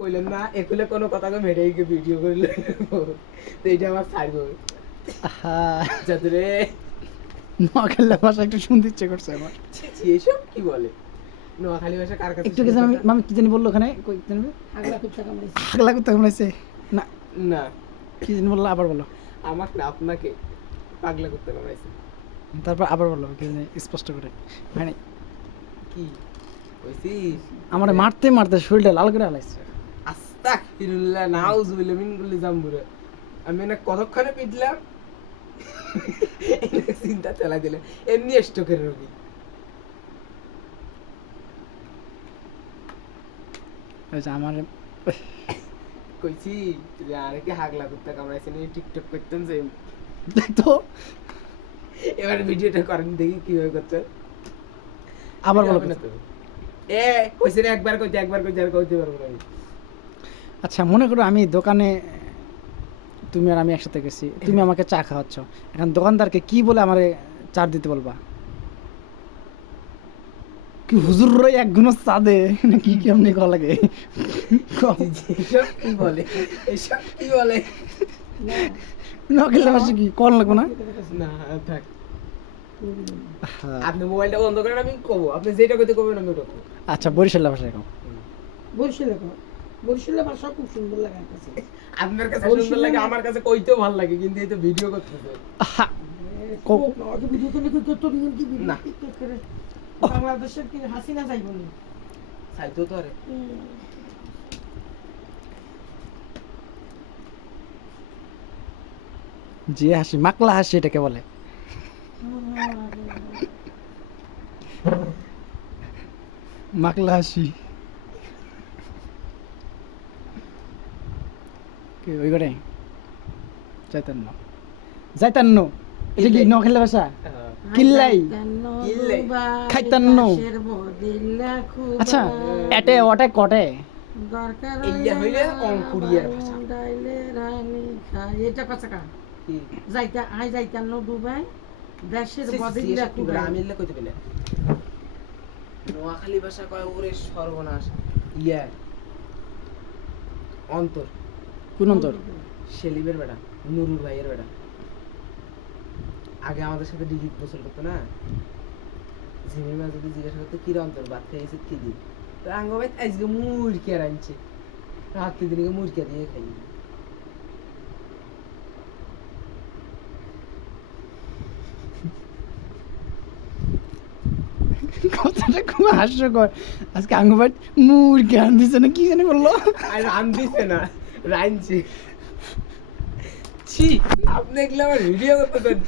কইলেন না একুলে কোনো কথা কই মেরে গিয়ে ভিডিও করলে তো এইটা আমার ছাড়বো যাতে রে নোয়াখালী ভাষা একটু শুনতে ইচ্ছে করছে আমার। এসব কি বলে নোয়াখালী ভাষা কার কাছে একটু কিছু আমি মামি কি জানি বললো ওখানে কই জানবে আগলা কুত্তা কামড়াইছে। আগলা করতে কামড়াইছে না না কি জানি বললো আবার বলো আমাকে না আপনাকে পাগলা করতে কামড়াইছে তারপর আবার বললো কি জানি স্পষ্ট করে মানে কি কইছিস আমার মারতে মারতে শরীরটা লাল করে হালাইছে। আস্তাগফিরুল্লাহ নাউযুবিল্লাহ মিন কুল্লি যামবুরে আমি না কতক্ষণে পিটলাম চিন্তা চালাই দিলে এমনি স্ট্রোকের রোগী আমার কইছি যে আরে কি হাগলা কুত্তা কামড়াইছে নি টিকটক করতেন যে তো এবার ভিডিওটা করেন দেখি কিভাবে করতে আবার বলো না তো এ কইছে রে একবার কইতে আর কইতে পারবো না আমি। আচ্ছা মনে করো আমি দোকানে তুমি আর আমি একসাথে গেছি, তুমি আমাকে চা খাওয়াচ্ছ, এখন দোকানদারকে কি বলে আমারে চা দিতে বলবা? কি হুজুর রই এক গুণ চা দে না কি কেমনি কল লাগে এসব কি বলে এসব কি বলে নকল ভাষা কি কল লাগবো না? না থাক আপনি মোবাইলটা বন্ধ করেন আমি কব আপনি যেটা কইতে কবেন আমি ওটা কব আচ্ছা বরিশাল ভাষায় কও। বরিশালে কো বরিশালে ভাষা খুব সুন্দর লাগে আমার কাছে। আপনার কাছে সুন্দর লাগে আমার কাছে কইতেও ভালো লাগে কিন্তু এই তো ভিডিও করতে হবে আহা, খুব অত ভিডিও তো লিখে তো রিয়েল কি না। ভিডিও করে বাংলাদেশের কি হাসিনা যাইব নি সাইতো তো আরে যে হাসি মাকলা হাসি এটাকে বলে। মাকলা হাসি কি ওই করে যাইতান্ন যাইতান্ন এটা কি নকল ভাষা? কিল্লাই কিল্লাই। খাইতান্ন। আচ্ছা এটে ওটে কটে এইয়া হইলে অঙ্কুরিয়ার ভাষা এটা কথা কা কি যাইতান্ন দুবাই দেশের সি, সি, বদিল্লা এসব কি বলে? আমি এলে কইতে পেলে নোয়াখালী ভাষা কয় ওরে সর্বনাশ ইয়া অন্তর কোন অন্তর? সেলিমের বেটা নুরুর ভাইয়ের বেটা আগে আমাদের সাথে ডিজিট গোসল করতো না ঝিমির মা যদি জিজ্ঞাসা করতো কি রে অন্তর ভাত খাইছে কি দি রাঙ্গ ভাই আজকে মুরগি আনছে রাত্রি দিনকে মুরগি দিয়ে খাই কথাটা খুব হাস্যকর। আজকে আঙ্গুবাই মুরগি আন দিছে না কি জানি বললো? আর রান দিছে না রানছে ছি আপনি এগুলো আমার ভিডিও করতেছেন